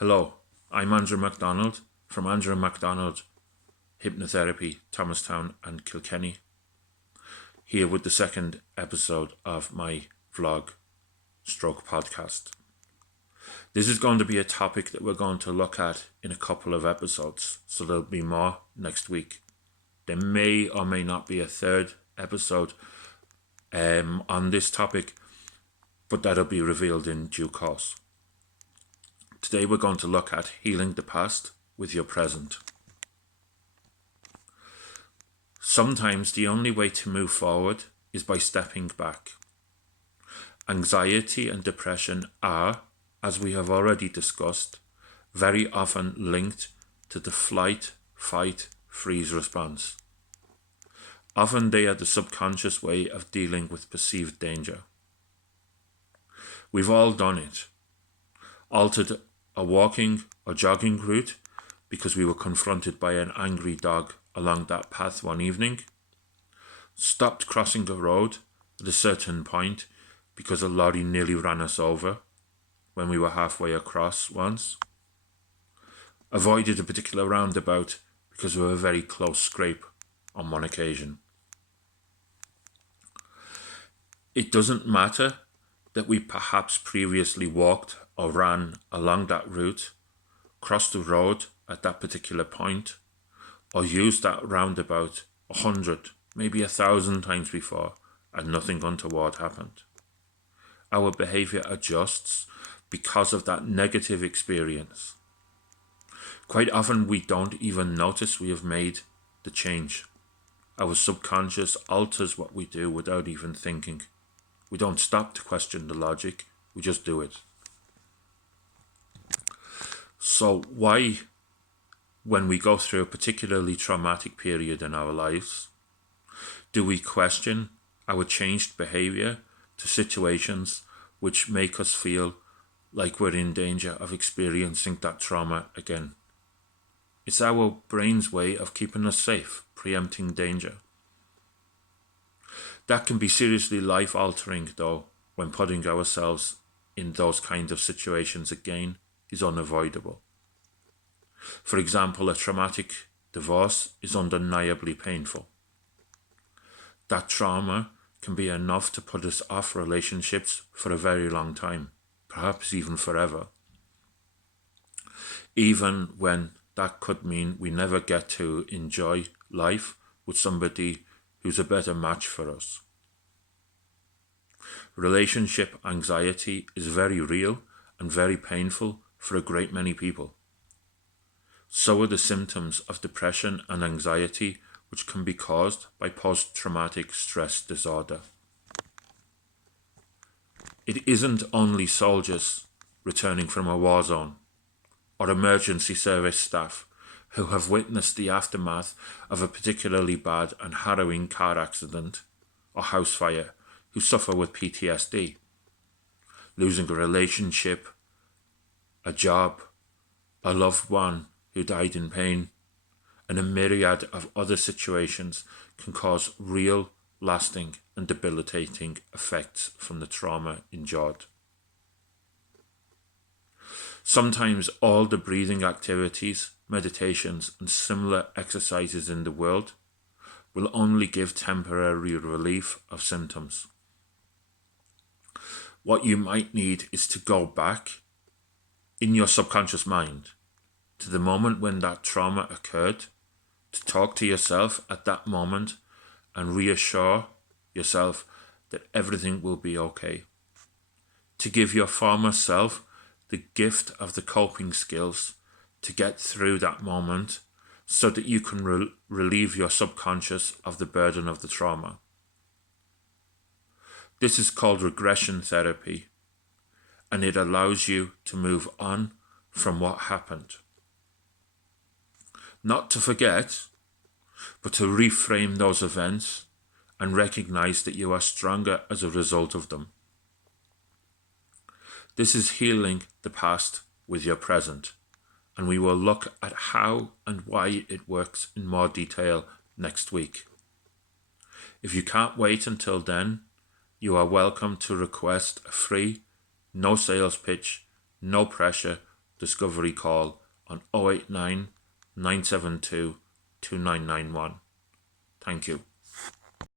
Hello, I'm Andrew MacDonald from Andrew MacDonald Hypnotherapy, Thomastown and Kilkenny, here with the second episode of my vlog stroke podcast. This is going to be a topic that we're going to look at in a couple of episodes, so there'll be more next week. There may or may not be a third episode on this topic, but that'll be revealed in due course. Today we're going to look at healing the past with your present. Sometimes the only way to move forward is by stepping back. Anxiety and depression are, as we have already discussed, very often linked to the flight, fight, freeze response. Often they are the subconscious way of dealing with perceived danger. We've all done it. Altered a walking or jogging route because we were confronted by an angry dog along that path one evening. Stopped crossing the road at a certain point because a lorry nearly ran us over when we were halfway across once. Avoided a particular roundabout because of a very close scrape on one occasion. It doesn't matter that we perhaps previously walked or ran along that route, crossed the road at that particular point, or used that roundabout 100, maybe 1,000 times before, and nothing untoward happened. Our behaviour adjusts because of that negative experience. Quite often we don't even notice we have made the change. Our subconscious alters what we do without even thinking. We don't stop to question the logic, we just do it. So why, when we go through a particularly traumatic period in our lives, do we question our changed behaviour to situations which make us feel like we're in danger of experiencing that trauma again? It's our brain's way of keeping us safe, preempting danger. That can be seriously life-altering, though, when putting ourselves in those kind of situations again is unavoidable. For example, a traumatic divorce is undeniably painful. That trauma can be enough to put us off relationships for a very long time, perhaps even forever. Even when that could mean we never get to enjoy life with somebody who's a better match for us. Relationship anxiety is very real and very painful for a great many people. So are the symptoms of depression and anxiety, which can be caused by post-traumatic stress disorder. It isn't only soldiers returning from a war zone or emergency service staff who have witnessed the aftermath of a particularly bad and harrowing car accident or house fire who suffer with PTSD. Losing a relationship, a job, a loved one who died in pain, and a myriad of other situations can cause real, lasting and debilitating effects from the trauma endured. Sometimes all the breathing activities, meditations and similar exercises in the world will only give temporary relief of symptoms. What you might need is to go back in your subconscious mind to the moment when that trauma occurred, to talk to yourself at that moment and reassure yourself that everything will be okay. To give your former self the gift of the coping skills to get through that moment so that you can relieve your subconscious of the burden of the trauma. This is called regression therapy, and it allows you to move on from what happened. Not to forget, but to reframe those events and recognize that you are stronger as a result of them. This is healing the past with your present, and we will look at how and why it works in more detail next week. If you can't wait until then, you are welcome to request a free, no sales pitch, no pressure, Discovery call on 089 972 2991. Thank you.